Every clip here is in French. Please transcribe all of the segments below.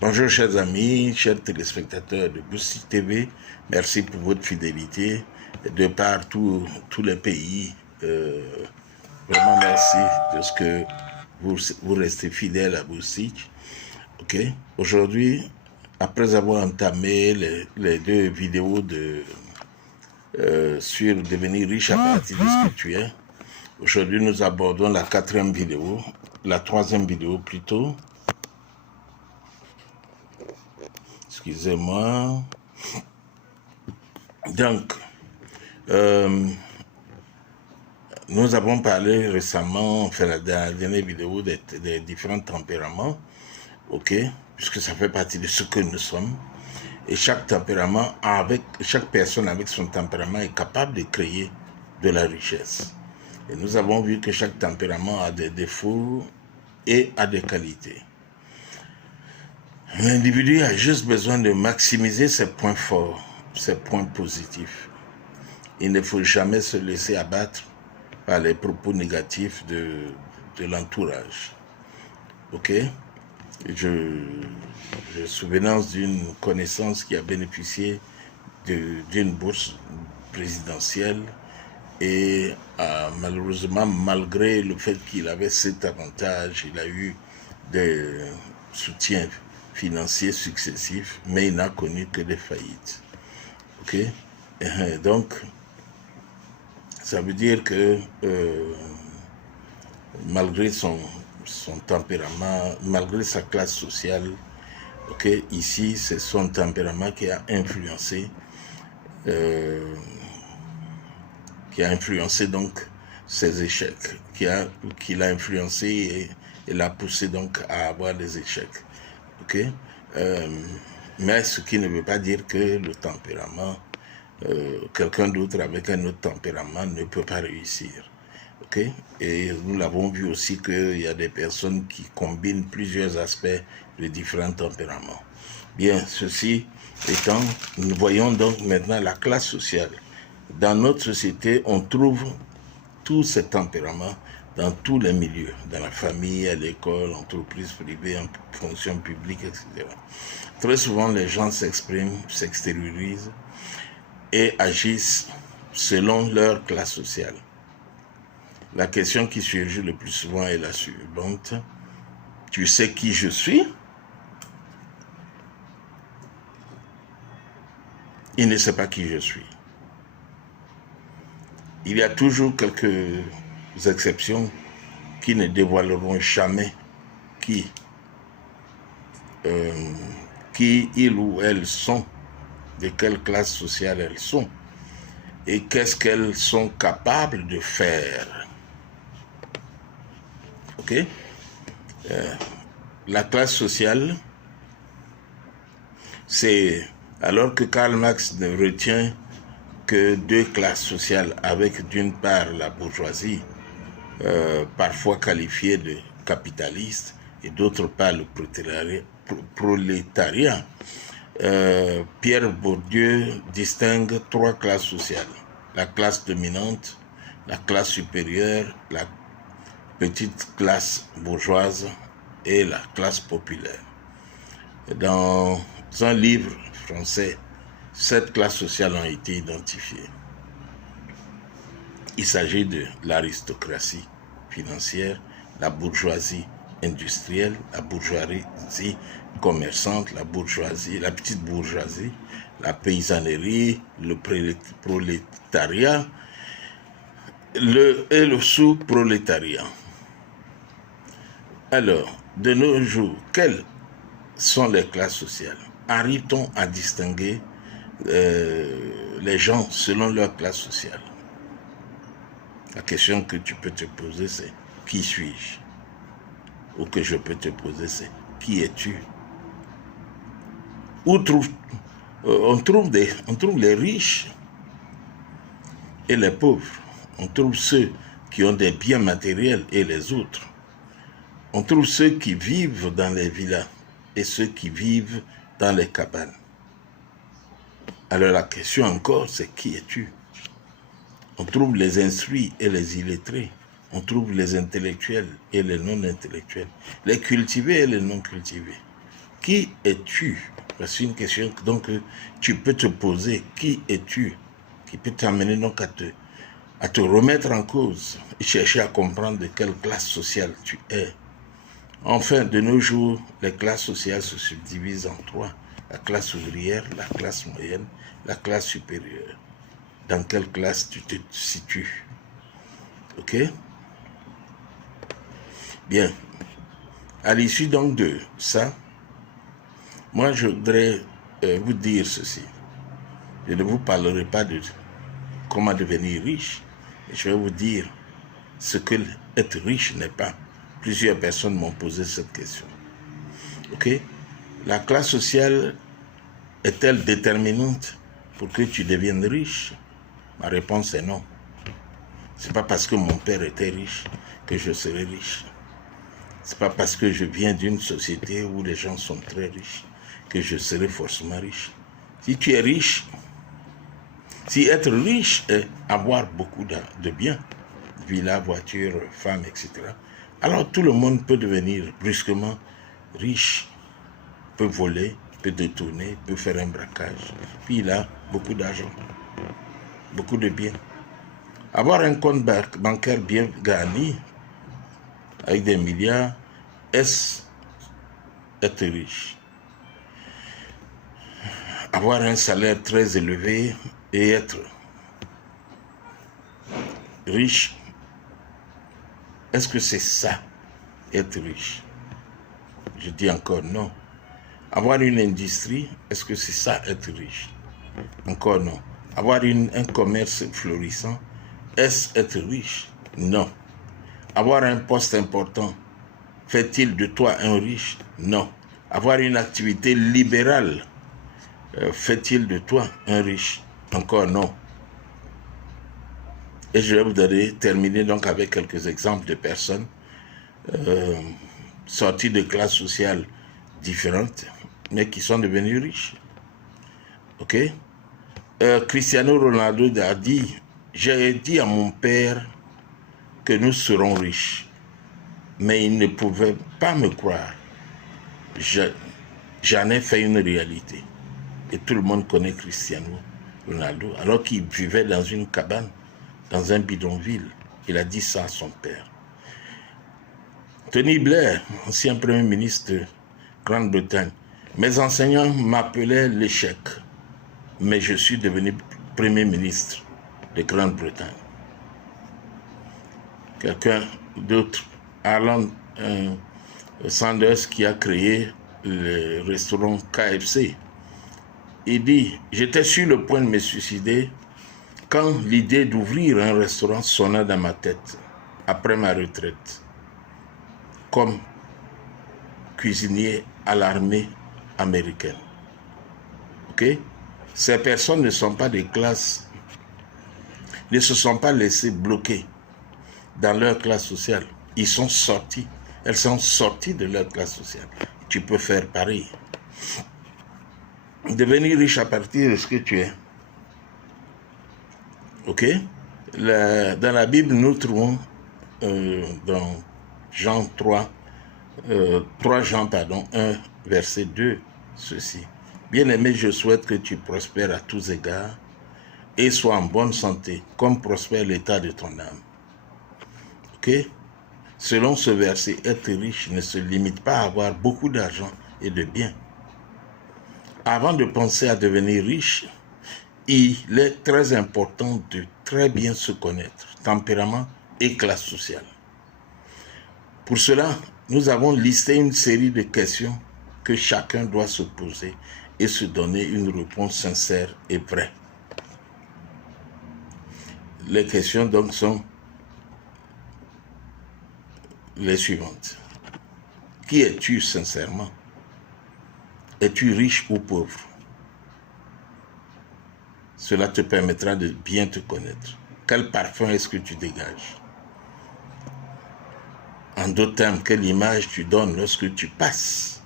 Bonjour chers amis, chers téléspectateurs de Boussi TV, merci pour votre fidélité de par tous les pays. Vraiment merci de ce que vous restez fidèles à Boussi. Okay. Aujourd'hui, après avoir entamé les deux vidéos sur devenir riche à partir de ce que tu es, aujourd'hui nous abordons la quatrième vidéo, la troisième vidéo plutôt. Excusez-moi. Donc, nous avons parlé récemment, enfin la dernière vidéo, des différents tempéraments, ok, puisque ça fait partie de ce que nous sommes. Et chaque tempérament, chaque personne avec son tempérament est capable de créer de la richesse. Et nous avons vu que chaque tempérament a des défauts et a des qualités. L'individu a juste besoin de maximiser ses points forts, ses points positifs. Il ne faut jamais se laisser abattre par les propos négatifs de l'entourage. Ok? J'ai souvenance d'une connaissance qui a bénéficié d'une bourse présidentielle et malheureusement, malgré le fait qu'il avait cet avantage, il a eu des soutiens financiers successifs, mais il n'a connu que des faillites. Ok? Et donc, ça veut dire que malgré son tempérament, malgré sa classe sociale, ok, ici c'est son tempérament qui a influencé donc ses échecs, qui l'a influencé et l'a poussé donc à avoir des échecs. Ok, mais ce qui ne veut pas dire que le tempérament, quelqu'un d'autre avec un autre tempérament ne peut pas réussir. Ok, et nous l'avons vu aussi qu'il y a des personnes qui combinent plusieurs aspects de différents tempéraments. Bien, ceci étant, nous voyons donc maintenant la classe sociale. Dans notre société, on trouve tous ces tempéraments dans tous les milieux, dans la famille, à l'école, entreprise privée, en fonction publique, etc. Très souvent, les gens s'expriment, s'extériorisent et agissent selon leur classe sociale. La question qui surgit le plus souvent est la suivante. Tu sais qui je suis? Il ne sait pas qui je suis. Il y a toujours quelques exceptions qui ne dévoileront jamais qui ils ou elles sont, de quelle classe sociale elles sont et qu'est-ce qu'elles sont capables de faire. Ok? La classe sociale, c'est alors que Karl Marx ne retient que deux classes sociales avec d'une part la bourgeoisie, parfois qualifiée de capitaliste, et d'autre part le prolétariat. Pierre Bourdieu distingue trois classes sociales. La classe dominante, la classe supérieure, la petite classe bourgeoise et la classe populaire. Dans un livre français, 7 classes sociales ont été identifiées. Il s'agit de l'aristocratie financière, la bourgeoisie industrielle, la bourgeoisie commerçante, la petite bourgeoisie, la paysannerie, le prolétariat et le sous-prolétariat. Alors, de nos jours, quelles sont les classes sociales? Arrive-t-on à distinguer les gens selon leur classe sociale? La question que tu peux te poser, c'est qui suis-je? Ou que je peux te poser, c'est qui es-tu? On trouve les riches et les pauvres. On trouve ceux qui ont des biens matériels et les autres. On trouve ceux qui vivent dans les villas et ceux qui vivent dans les cabanes. Alors la question encore, c'est qui es-tu? On trouve les instruits et les illettrés. On trouve les intellectuels et les non-intellectuels. Les cultivés et les non-cultivés. Qui es-tu? C'est une question donc tu peux te poser. Qui es-tu? Qui peut t'amener donc à te remettre en cause et chercher à comprendre de quelle classe sociale tu es. Enfin, de nos jours, les classes sociales se subdivisent en trois. La classe ouvrière, la classe moyenne, la classe supérieure. Dans quelle classe tu te situes? Ok? Bien. À l'issue donc de ça, moi je voudrais vous dire ceci. Je ne vous parlerai pas de comment devenir riche. Je vais vous dire ce que être riche n'est pas. Plusieurs personnes m'ont posé cette question. Ok? La classe sociale est-elle déterminante pour que tu deviennes riche? Ma réponse est non. Ce n'est pas parce que mon père était riche que je serai riche. Ce n'est pas parce que je viens d'une société où les gens sont très riches que je serai forcément riche. Si tu es riche, si être riche est avoir beaucoup de biens, villas, voitures, femmes, etc., alors tout le monde peut devenir brusquement riche, peut voler, peut détourner, peut faire un braquage. Puis il a beaucoup d'argent, beaucoup de biens. Avoir un compte bancaire bien garni, avec des milliards, est-ce être riche? Avoir un salaire très élevé et être riche, est-ce que c'est ça, être riche? Je dis encore non. Avoir une industrie, est-ce que c'est ça, être riche? Encore non. Avoir un commerce florissant, est-ce être riche? Non. Avoir un poste important, fait-il de toi un riche? Non. Avoir une activité libérale, fait-il de toi un riche? Encore non. Et je vais vous terminer donc avec quelques exemples de personnes sorties de classes sociales différentes, mais qui sont devenues riches. Ok? Cristiano Ronaldo a dit, j'ai dit à mon père que nous serons riches, mais il ne pouvait pas me croire. J'en ai fait une réalité. Et tout le monde connaît Cristiano Ronaldo, alors qu'il vivait dans une cabane, dans un bidonville. Il a dit ça à son père. Tony Blair, ancien premier ministre de Grande-Bretagne. Mes enseignants m'appelaient l'échec, mais je suis devenu premier ministre de Grande-Bretagne. Quelqu'un d'autre, Alan Sanders, qui a créé le restaurant KFC. Il dit, j'étais sur le point de me suicider quand l'idée d'ouvrir un restaurant sonna dans ma tête après ma retraite, comme cuisinier à l'armée américaine. Ok? Ces personnes ne sont pas des classes, ne se sont pas laissées bloquer dans leur classe sociale. Ils sont sortis, elles sont sorties de leur classe sociale. Tu peux faire pareil. Devenir riche à partir de ce que tu es. Ok? Dans la Bible, nous trouvons dans Jean 3, 3 Jean, 1, verset 2, ceci. Bien-aimé, je souhaite que tu prospères à tous égards et sois en bonne santé, comme prospère l'état de ton âme. Ok? Selon ce verset, être riche ne se limite pas à avoir beaucoup d'argent et de biens. Avant de penser à devenir riche, il est très important de très bien se connaître, tempérament et classe sociale. Pour cela, nous avons listé une série de questions que chacun doit se poser et se donner une réponse sincère et vraie. Les questions donc sont les suivantes. Qui es-tu sincèrement? Es-tu riche ou pauvre? Cela te permettra de bien te connaître. Quel parfum est-ce que tu dégages? En d'autres termes, quelle image tu donnes lorsque tu passes?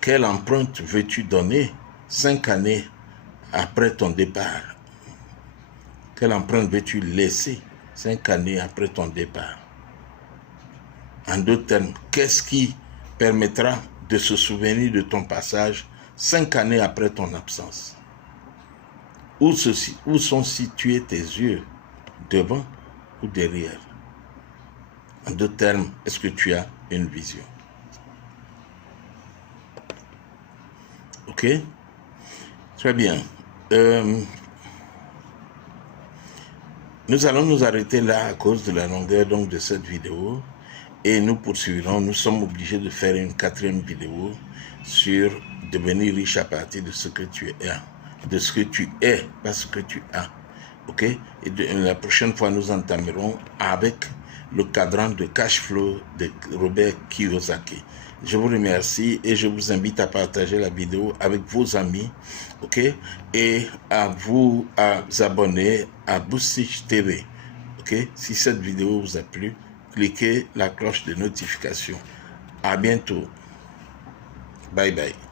Quelle empreinte veux-tu donner 5 années après ton départ? Quelle empreinte veux-tu laisser 5 années après ton départ? En d'autres termes, qu'est-ce qui permettra de se souvenir de ton passage 5 années après ton absence? Où sont situés tes yeux? Devant ou derrière? En d'autres termes, est-ce que tu as une vision? Ok? Très bien. Nous allons nous arrêter là à cause de la longueur donc de cette vidéo et nous poursuivrons. Nous sommes obligés de faire une 4e vidéo sur devenir riche à partir de ce que tu es, de ce que tu es, pas ce que tu as. Ok? Et la prochaine fois, nous entamerons avec le cadran de cash flow de Robert Kiyosaki. Je vous remercie et je vous invite à partager la vidéo avec vos amis, ok, et à vous abonner à Boostich TV, ok. Si cette vidéo vous a plu, cliquez la cloche de notification. À bientôt. Bye bye.